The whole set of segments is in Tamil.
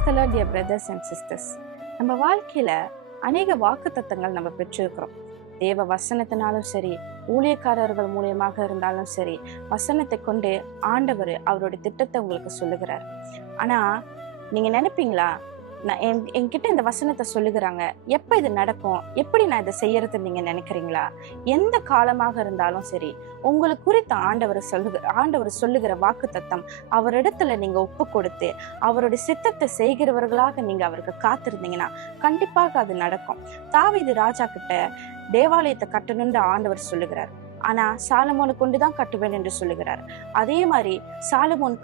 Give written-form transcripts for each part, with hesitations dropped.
Praise the Lord, dear brothers and sisters. நம்ம வாழ்க்கையில அநேக வாக்குத்தத்தங்கள் நம்ம பெற்றிருக்கிறோம். தேவ வசனத்தினாலும் சரி, ஊழியக்காரர்கள் மூலியமாக இருந்தாலும் சரி, வசனத்தை கொண்டு ஆண்டவர் அவருடைய திட்டத்தை உங்களுக்கு சொல்லுகிறார். ஆனா நீங்க நினைப்பீங்களா, என்கிட்ட இந்த வசனத்தை சொல்லுகிறாங்க, எப்ப இது நடக்கும், எப்படி நான் இதை செய்யறதுன்னு நீங்க நினைக்கிறீங்களா? எந்த காலமாக இருந்தாலும் சரி, உங்களுக்கு குறித்த ஆண்டவர் சொல்லுகிற வாக்குத்தத்தம் அவரிடத்துல நீங்க ஒப்பு கொடுத்து அவருடைய சித்தத்தை செய்கிறவர்களாக நீங்க அவருக்கு காத்திருந்தீங்கன்னா கண்டிப்பாக அது நடக்கும். தாவீது ராஜா கிட்ட தேவாலயத்தை கட்டணும்னு ஆண்டவர் சொல்லுகிறார். ஆனா சாலமோனை கொண்டுதான் கட்டுவேன் என்று சொல்லுகிறார். அதே மாதிரி சாலமோன்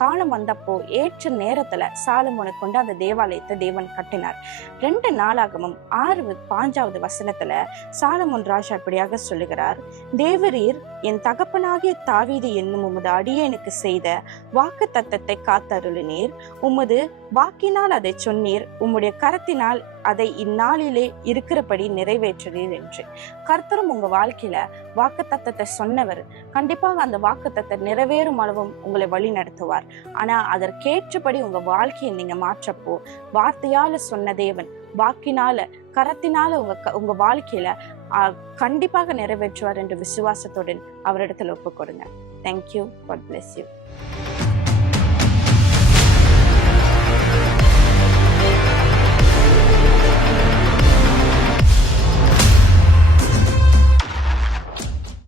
காலம் வந்தப்போ ஏற்ற நேரத்துல சாலமோனை கொண்டு அந்த தேவாலயத்தை தேவன் கட்டினார். 2 நாளாகமும் 6:5 வசனத்துல சாலமோன் ராஜா இப்படியாக சொல்லுகிறார், தேவரீர் என் தகப்பனாகிய தாவீது என்னும் உமது அடியேனுக்கு செய்த வாக்கு தத்தத்தை காத்தருளினீர், உமது வாக்கினால் அதை சொன்னீர், உம்முடைய கரத்தினால் அதை இந்நாளிலே இருக்கிறபடி நிறைவேற்றினீர் என்று. கர்த்தரும் உங்க வாழ்க்கையில வாக்கு தத்தத்தை சொன்னவர் கண்டிப்பாக அந்த வாக்கு தத்தை நிறைவேறும் அளவும் உங்களை வழி நடத்துவார். ஆனா அதற்கேற்றபடி உங்க வாழ்க்கையை நீங்க மாற்றப்போ வார்த்தையால சொன்ன தேவன் வாக்கினால கரத்தினால உங்க வாழ்க்கையில கண்டிப்பாக நிறைவேற்றுவார் என்று விசுவாசத்துடன் அவரிடத்துல ஒப்பு கொடுங்க. தேங்க்யூ. God bless you.